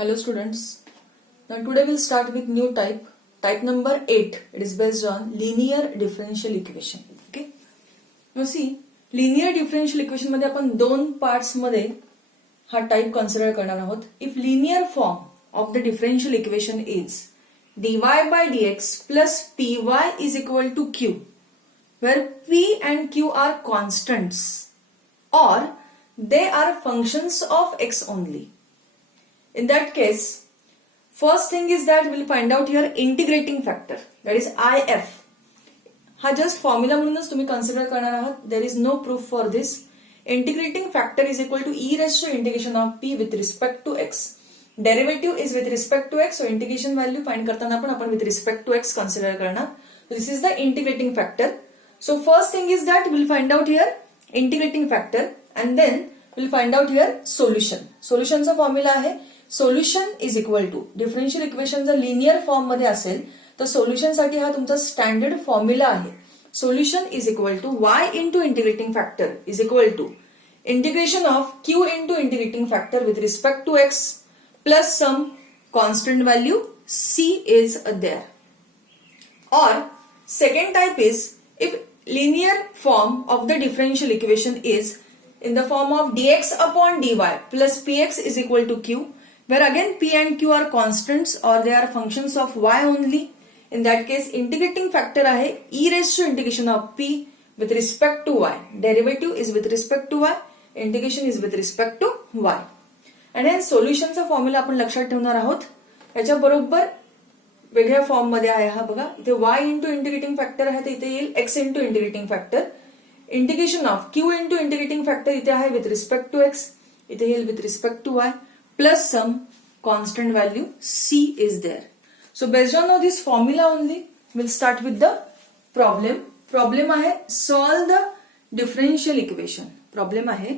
Hello students. Now today we'll start with new type. Type number 8. It is based on linear differential equation. Okay. Now see, linear differential equation मध्ये आपण दोन parts मध्ये हा type consider करणार आहोत. If linear form of the differential equation is dy by dx plus py is equal to q, where p and q are constants or they are functions of x only. In that case, first thing is that we'll find out here integrating factor, that is if. हा just formula म्हणूनच तुम्ही consider करणार आहात. There is no proof for this. Integrating factor is equal to e raise to integration of p with respect to x. Derivative is with respect to x. So integration value find करताना पण आपण with respect to x consider करणार. This is the integrating factor. So first thing is that will find out here integrating factor and then will find out here solution. सोल्युशनचा formula आहे solution is equal to differential equation जर linear form मध्ये असेल तर solution साठी हा तुमचा standard formula आहे. Solution is equal to y into integrating factor is equal to integration of q into integrating factor with respect to x plus some constant value c is there. और second type is if linear form of the differential equation is in the form of dx upon dy plus px is equal to q, where again p and q are constants or they are functions of y only. In that case integrating factor आहे e raised to integration of p with respect to y. Derivative is with respect to y. Integration is with respect to y. आणि हे सोल्युशनचा formula आपण लक्षात ठेवणार आहोत. याच्या बरोबर वेगळ्या form मध्ये आहे हा बघा. इथे y इंटू इंटिग्रेटिंग फॅक्टर आहे तर इथे येईल x into integrating factor. Integration of q into integrating factor इथे आहे विथ रिस्पेक्ट टू x. इथे येईल with respect to y plus some constant value c is there. So based on this formula only, we'll start with the problem. Problem आहे solve the differential equation. Problem आहे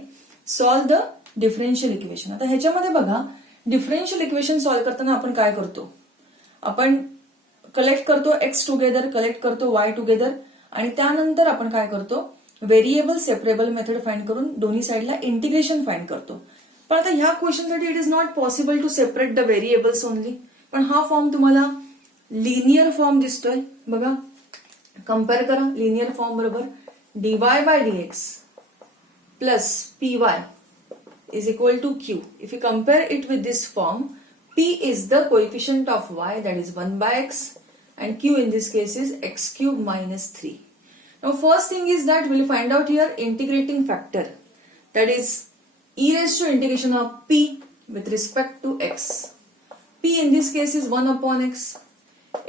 solve the differential equation. आता ह्याच्यामध्ये बघा differential equation solve करताना आपण काय करतो, आपण कलेक्ट करतो x टुगेदर, कलेक्ट करतो y टुगेदर आणि त्यानंतर आपण काय करतो व्हेरिएबल सेपरेबल मेथड फाइंड करून दोन्ही साइडला इंटिग्रेशन फाइंड करतो. पण आता ह्या क्वेश्चनसाठी it is not possible to separate the variables only. पण हा फॉर्म तुम्हाला लिनियर फॉर्म दिसतोय बघा. कम्पेअर करा लिनियर फॉर्म बरोबर. dy by dx plus py is equal to q. If you compare it with this form, p is the coefficient of y, that is 1 by x, and q in this case is x cube minus 3. Now first thing is that we'll find out here integrating factor, that is e raised to integration of p with respect to x. p in this case is 1 upon x.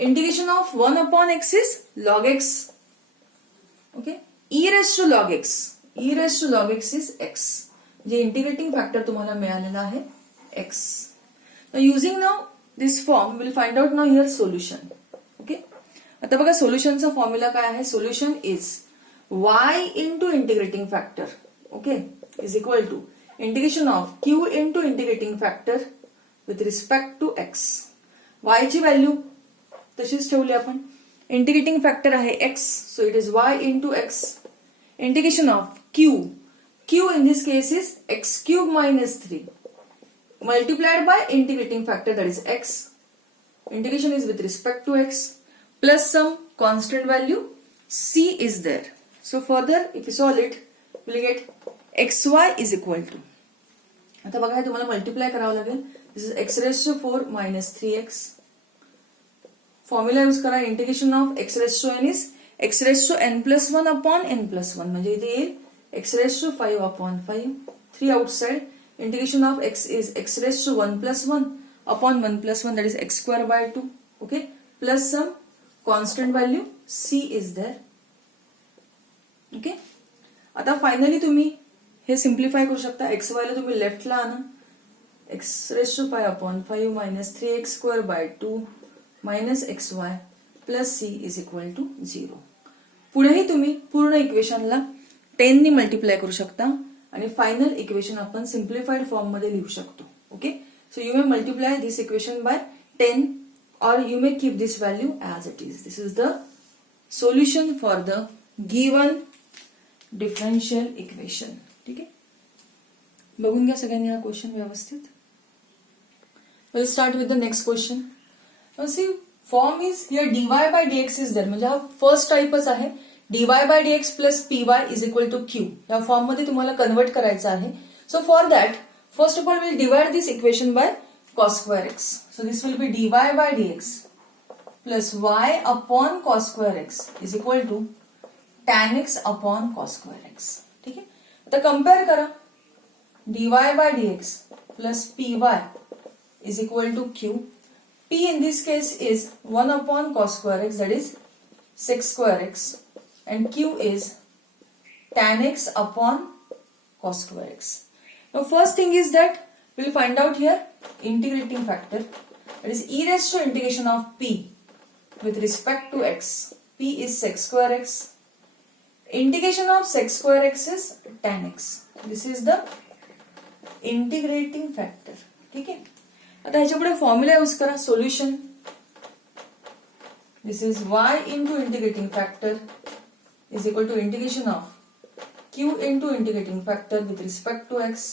Integration of 1 upon x is log x. Okay. e raised to log x. e raised to log x is x. J integrating factor तुम्हाला मिळालेला आहे x. Now using now this form we'll find out now here solution. Okay. आता बघा सोल्युशनचा formula काय आहे. Solution is y into integrating factor okay is equal to integration of q into integrating factor with respect to x. y ची value तशीच ठेवली आपण. Integrating factor आहे x, so it is y into x. Integration of q in this case is x cube minus 3 multiplied by integrating factor, that is x. Integration is with respect to x plus some constant value c is there. So further if you solve it, we'll get xy is equal to, आता बघा हे तुम्हाला multiply करावं लागेल. This is x raised to 4 minus 3x. Formula use करा. Integration of x raised to n is x raised to n plus 1 upon n plus 1, म्हणजे इथे येईल x raised to 5 upon 5. 3 outside. Integration of x is x raised to 1 plus 1 upon 1 plus 1, that is x square by 2. Okay. Plus some constant value c is there. Okay. आता finally तुम्ही हे simplify करू शकता. X वाय ला तुम्ही लेफ्टला आणा. x raised to 5 upon 5 minus 3x square by 2 minus xy plus c is equal to 0. पुढेही तुम्ही पूर्ण इक्वेशनला 10 ने मल्टिप्लाय करू शकता आणि फायनल इक्वेशन आपण सिम्प्लिफाईड फॉर्म मध्ये लिहू शकतो. Okay. So you may multiply this equation by 10 or you may keep this value as it is. This is the solution for the given differential equation. ठीक आहे. बघून घ्या सगळ्यांनी हा क्वेश्चन व्यवस्थित. We'll start with the next question. Now see, form is here dy by dx is there. म्हणजे हा first टाइपच आहे. dy by dx plus py is equal to q. या फॉर्म मध्ये तुम्हाला कन्वर्ट करायचं आहे. So for that, first of all we'll divide this equation by cos square x. So this will be dy by dx plus y upon cos square x is equal to tan x upon cos square x. ठीक है. आता compare करा. dy by dx plus py is equal to q. P in this case is 1 upon cos square x, that is sec square x, and q is tan x upon cos square x. Now first thing is that we'll find out here integrating factor, that is e raised to integration of p with respect to x. P is sec square x. Integration of sec square x is tan x. This is the integrating factor. ठीक है. आता ह्याच्या पुढे formula use करा. Solution, this is y into integrating factor is equal to integration of q into integrating factor with respect to x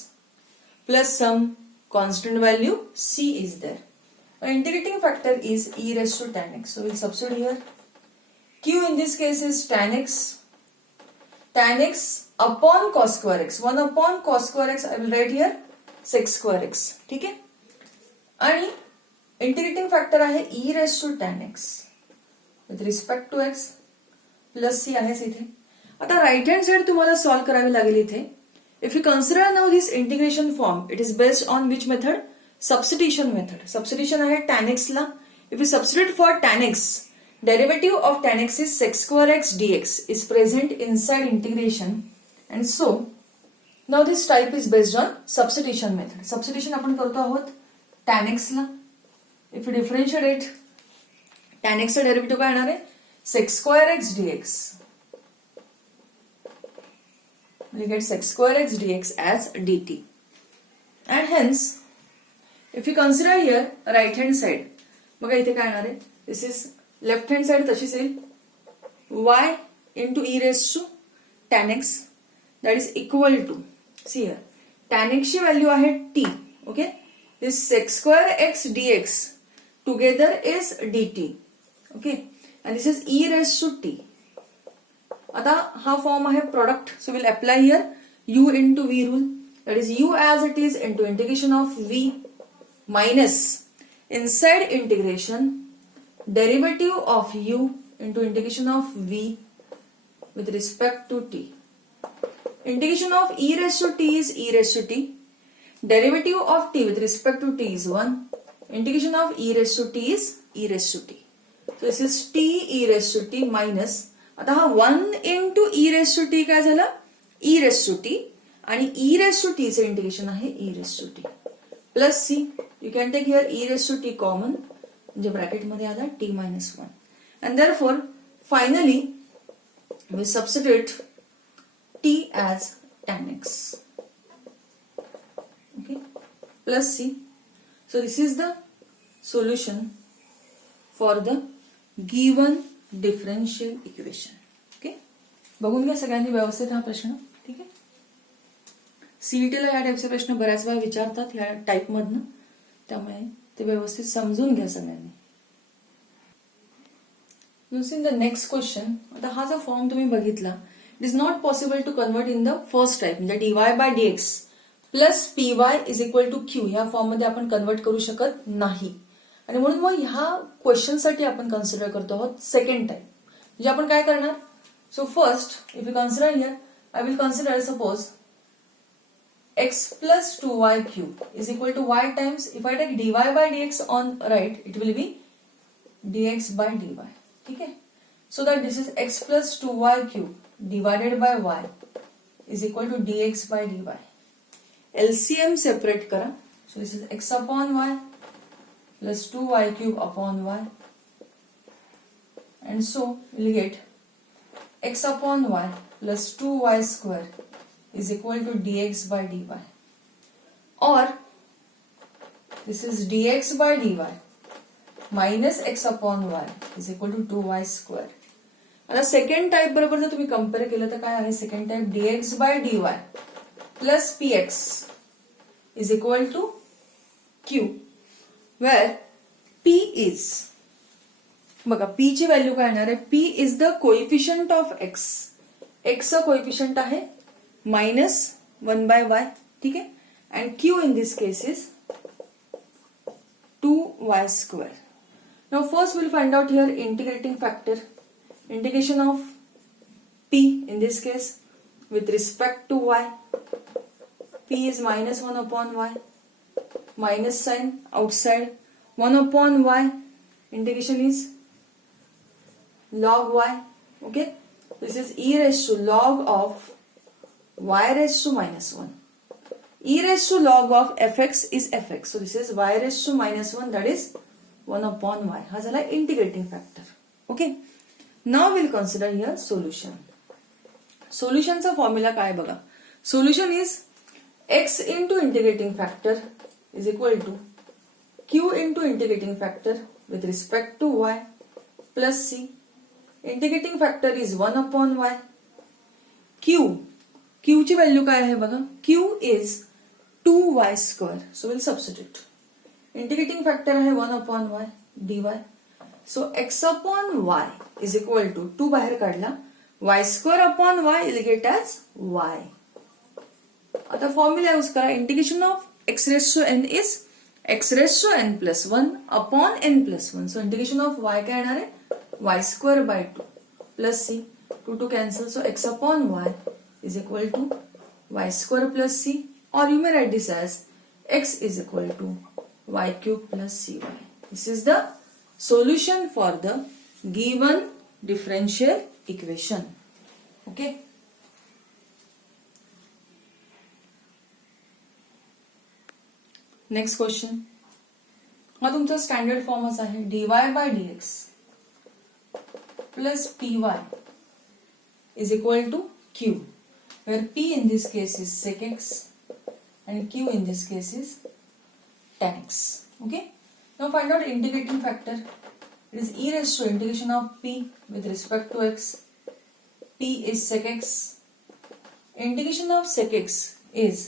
plus some constant value c is there. Integrating factor is e raised to tan x. So we'll substitute here. q in this case is tan x upon cos square x. 1 upon cos square x I will write here sec square x. ठीक है. आणि integrating factor आहे e raised to tan x with respect to x plus c आहेच इथे. आता right hand side तुम्हाला solve करावी लागेल इथे. If you consider now this integration form, it is based on which method? Substitution method. Substitution आहे tan x ला. If you substitute for tan x, derivative of tan x is sec square x dx is present inside integration, and so now this type is based on substitution method. Substitution आपण करतो आहोत tan x ला. If you differentiate tan x चा derivative काय येणार आहे? sec square x dx. We get sec square x dx as dt. And hence, if you consider here right hand side, बघा इथे काय येणार आहे? This is left hand side तशीच येईल. y into e raised to tan x that is equal to, see here, tan x ची value आहे t. Okay. This sec square x dx together is dt. Okay. And this is e raised to t. आता हा form आहे product. So we'll apply here u into v rule. That is u as it is into integration of v minus inside integration derivative of u into integration of v with respect to t. Integration of e raised to t is e raised to t. Derivative of t with respect to t is 1. Integration of e raised to t is e raised to t. So this is t e raised to t minus. आता हा 1 into e raised to t काय झाला? e raised to t. आणि e raised to t चे integration आहे e raised to t. Plus c. You can take here e raised to t common. म्हणजे bracket मध्ये आला t minus 1. And therefore, finally, we substitute t as tan x. Okay, plus c. So this is the solution for the given differential equation. Okay, बघून घ्या सगळ्यांनी व्यवस्थित हा प्रश्न. ठीक आहे. सीईटीला या टाईपचे प्रश्न बऱ्याच वेळा विचारतात या टाईप मधनं, त्यामुळे ते व्यवस्थित समजून घ्या सगळ्यांनी. Using the next question, आता हा जो फॉर्म तुम्ही बघितला, it is not possible to convert in the first type, म्हणजे dy by dx plus py is equal to q ह्या फॉर्म मध्ये आपण कन्वर्ट करू शकत नाही. आणि म्हणून मग ह्या क्वेश्चनसाठी आपण कन्सिडर करतो आहोत सेकंड टाइप. म्हणजे आपण काय करणार? So first if you consider here, I will consider suppose x plus 2y cube is equal to y times, if I take dy by dx on right, it will be dx by dy. ठीक है. So that this is x plus 2y cube divided by y is equal to dx by dy. LCM separate करा. So this is x upon y plus 2y cube upon y, and so we'll get x upon y plus 2y square is equal to dx by dy, or this is dx by dy minus x upon y is equal to 2y square. आता second type बरोबर जर तुम्ही compare केलं तर काय आहे? Second type dx by dy plus px is equal to q where p is, बघा p ची व्हॅल्यू काय येणार आहे, p is the coefficient of x, एक्सचं कोइफिशियंट आहे -1/y, ठीक आहे. And q in this case is 2y². Now first we'll find out here integrating factor. Integration of p in this case with respect to y. P is -1/y. Minus sign outside. 1/y. Integration is log y. Okay. This is e raised to log of y raised to -1. E raised to log of fx is fx. So this is y raised to -1, that is 1/y. हा झाला integrating factor. Okay. Now will consider here solution. सोल्युशनचा formula काय बघा. Solution is x into integrating factor is equal to q into integrating factor with respect to y plus c. Integrating factor is 1/y. q ची value काय आहे बघा. q is 2y². So will substitute. Integrating factor आहे 1/y dy. सो x/y is equal to 2 बाहेर काढला, y²/y will get as y. आता formula use करा. Integration of x raised to n is x raised to n plus 1 upon n plus 1. So integration of y काय येणार आहे, y²/2 plus c. 2 cancel. So x/y is equal to y² plus c, or you may write this as x is equal to y³ plus cy. This is the solution for the given differential equation. Okay. Next question. हा तुमचा standard फॉर्मच आहे. dy/dx plus py is equal to q, where p in this case is sec x and q in this case is tan x. Okay. Now find out integrating factor. It is e raised to integration of p with respect to x. P is sec x. Integration of sec x is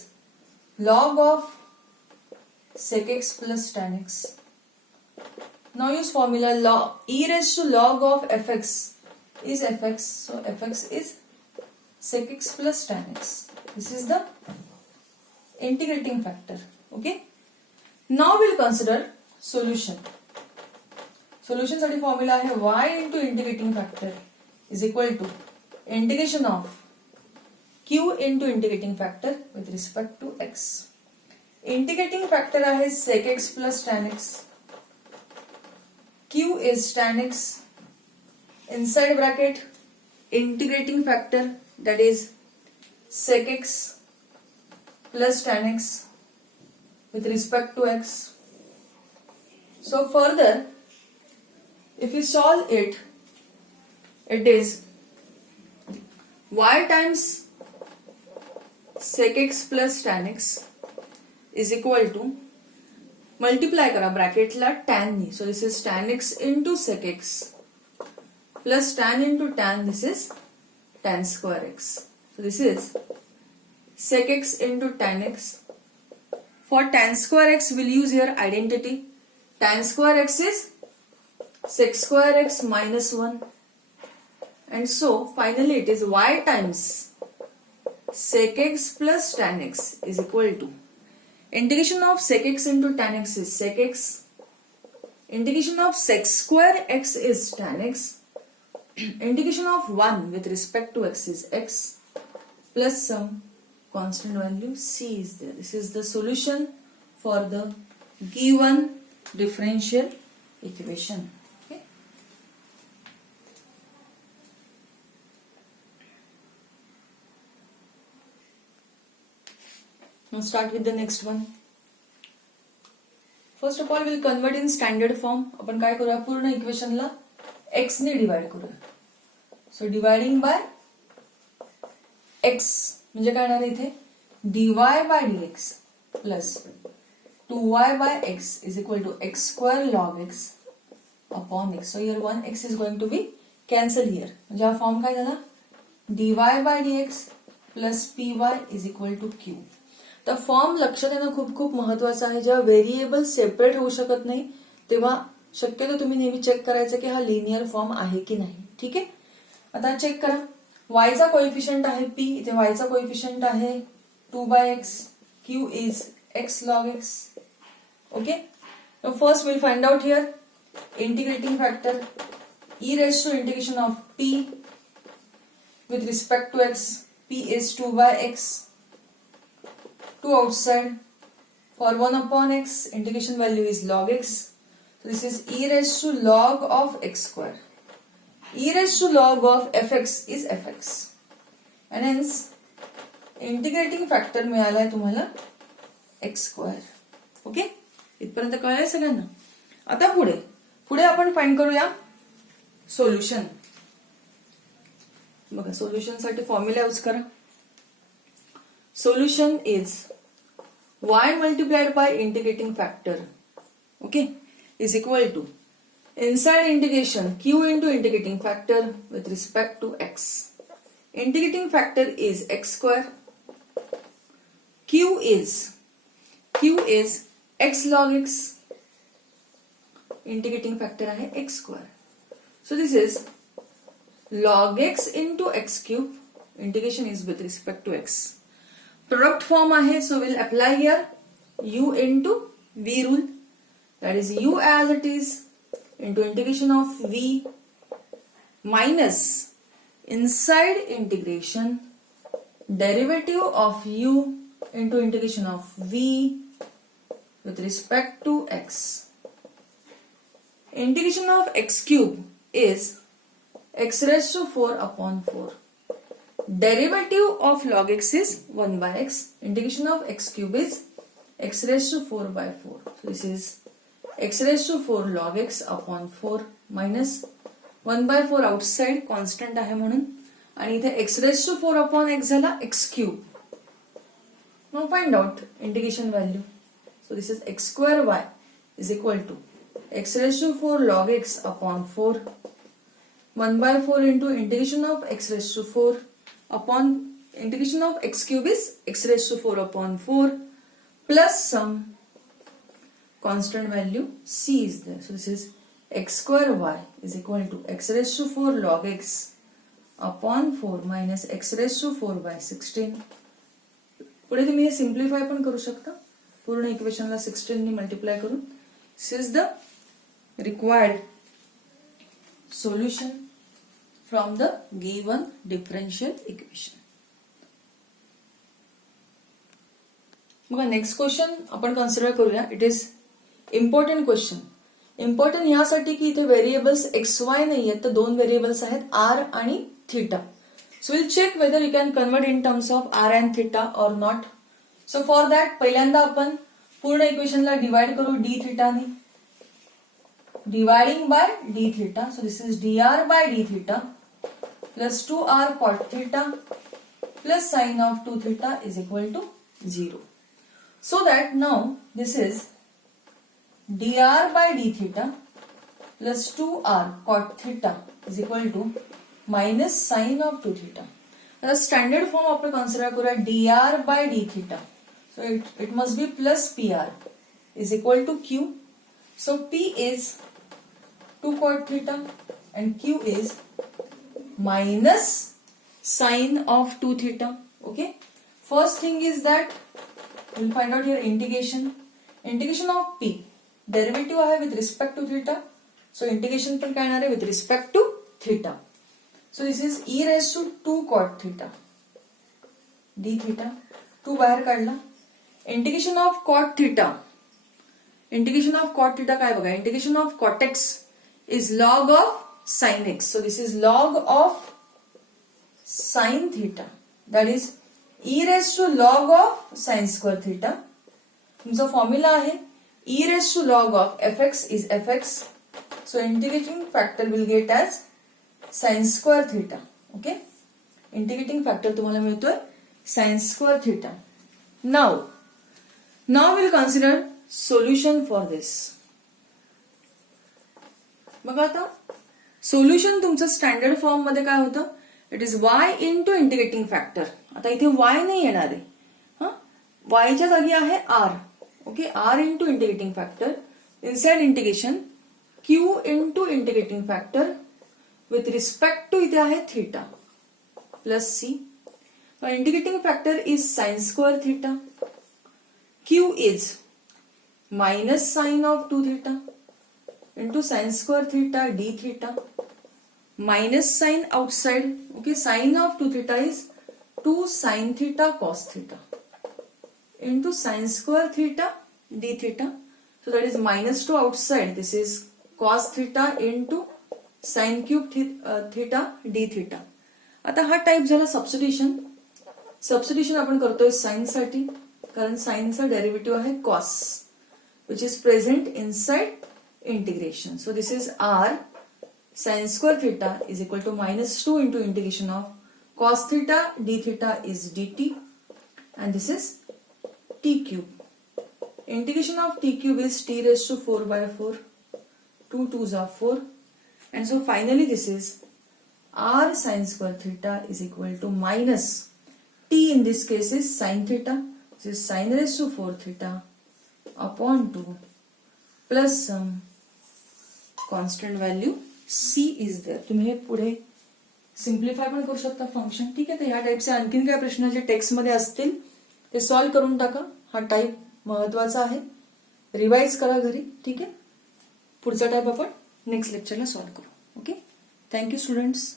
log of sec x plus tan x. Now use formula log e raised to log of fx is fx. So fx is sec x plus tan x. This is the integrating factor. Okay. Now we'll consider solution. Solution साठी formula आहे y into integrating factor is equal to integration of q into integrating factor with respect to x. Integrating factor आहे sec x plus tan x. q is tan x. Inside bracket integrating factor, that is sec x plus tan x with respect to x. So further, if you solve it, it is y times sec x plus tan x is equal to, multiply करा ब्रॅकेटला tan knee. So this is tan x into sec x plus tan into tan, this is tan square x. So this is sec x into tan x. For tan square x, we'll use here identity. Tan square x is sec square x minus 1. And so finally it is y times sec x plus tan x is equal to integration of sec x into tan x is sec x. Integration of sec square x is tan x. Integration of 1 with respect to x is x plus some constant value c is there. This is the solution for the given differential equation. Okay. Now start with the next one. First of all, we'll convert in standard form. आपण काय करूया, पूर्ण इक्वेशनला x ने divide करूया. So dividing by x म्हणजे काय येणार इथे dy/dx plus 2y/x is equal to x² log x upon x. So here 1x is going to be cancelled here. म्हणजे हा फॉर्म काय झाला dy/dx plus py is equal to q. तर form लक्षात येणं खूप खूप महत्वाचं आहे. जेव्हा व्हेरिएबल सेपरेट होऊ शकत नाही तेव्हा शक्यतो तुम्ही नेहमी चेक करायचं की हा लिनियर फॉर्म आहे की नाही. ठीक आहे, आता चेक करा. वायचा कोएफिशियंट आहे पी, इथे वायचा कोएफिशियंट आहे 2/x, q is x log x. Okay, so first we'll find out here integrating factor e raised to integration of p with respect to x. P is 2/x, 2 outside, for 1/x integration value is log x. So this is e raised to log of x square. E raised to log of fx is fx, and hence integrating factor मिळालाय तुम्हाला x square. Okay, इथपर्यंत कळलंय सगळ्यांना. आता पुढे आपण find करूया solution. बघा, solution साठी फॉर्म्युला यूज करा. Solution is y multiplied by integrating factor, okay, is equal to inside integration q into integrating factor with respect to x. Integrating factor is x square. q is x log x. Integrating factor आहे x square. So this is log x into x cube. Integration is with respect to x. Product form आहे, so we'll apply here u into v rule. That is u as it is into integration of v minus inside integration derivative of u into integration of v with respect to x. Integration of x cube is x raised to 4 upon 4. Derivative of log x is 1/x. Integration of x cube is x raised to 4/4. So this is x raised to 4 log x upon 4 minus 1/4 outside constant आहे म्हणून, आणि इथे x raised to 4 upon x झाला x cube. Now find out integration value. So this is x square y is equal to x raised to 4 log x upon 4 1/4 into integration of x raised to 4 upon integration of x cube is x raised to 4 upon 4 plus some constant value c is there. So this is x square y is equal to x raised to 4 log x upon 4 minus x raised to 4/16. पुढे तुम्ही हे simplify पण करू शकता, पूर्ण इक्वेशनला 16 ने multiply करून. This is the required solution from the given differential equation. बघा, next question आपण कन्सिडर करूया. It is important question. Important यासाठी की इथे व्हेरिएबल्स एक्स वाय नाही आहेत, तर दोन व्हेरिएबल्स आहेत आर आणि theta. So will check whether you can convert in terms of r and theta or not. So for that पहिल्यांदा आपण पूर्ण इक्वेशनला डिवाइड करू डी थीटाने. Dividing by d theta, so this is dr by d theta plus 2r cot theta plus sine of 2 theta is equal to 0. So that now this is dr by d theta plus 2r cot theta is equal to minus sine of 2 theta. The standard form आपण consider करूया dr by d theta. So it must be plus pr is equal to q. So p is 2 cot theta and q is minus sine of 2 theta. Okay, first thing is that we'll find out here integration of p. Derivative आहे with respect to theta, so integration पण काय येणार आहे with respect to theta. So this is e raised to 2 cot theta d theta. 2 बाहेर काढला. Integration of cot theta. Integration of cot theta काय बघा, integration of cot x is log of sin x. So this is log of sin theta. That is e raised to log of sin square theta. तुमचा formula आहे e raised to log of fx is fx. So integrating factor will get as sin square theta. Okay, integrating factor तुम्हाला मिळतोय sin square theta. Now we'll consider solution for this. बघा, आता solution तुमचं standard form मध्ये काय होतं, it is y into integrating factor. आता इथे y नाही येणार आहे, वायच्या जागी आहे r. Okay, r into integrating factor inside integration q into integrating factor with respect to इथे आहे theta plus c. Integrating factor is sine square theta. Q is minus sine of 2 theta into sin square theta d theta minus sign outside. Okay, sin of 2 theta is 2 sin theta cos theta into sin square theta d theta. So that is minus 2 outside. This is cos theta into sin cube theta d theta. आता हा type झाला substitution. Substitution आपण करतोय sign साठी, कारण साइनचा derivative आहे cos which is present inside integration. So this is r sin square theta is equal to minus 2 into integration of cos theta d theta is dt and this is t cube. Integration of t cube is t raised to 4 by 4. 2 2s are 4 and so finally this is r sin square theta is equal to minus t in this case is sin theta. This is sin raised to 4 theta upon 2 plus some constant value c is there. तुम्ही हे पुढे simplify पण करू शकता function. ठीक आहे, तर ह्या टाइपचे आणखीन काय प्रश्न जे टेक्स्ट मध्ये असतील ते सॉल्व्ह करून टाका. हा टाइप महत्वाचा आहे, रिवाइज करा घरी. ठीक आहे, पुढचा टाइप आपण नेक्स्ट लेक्चरला सॉल्व्ह करू. Okay, thank you students.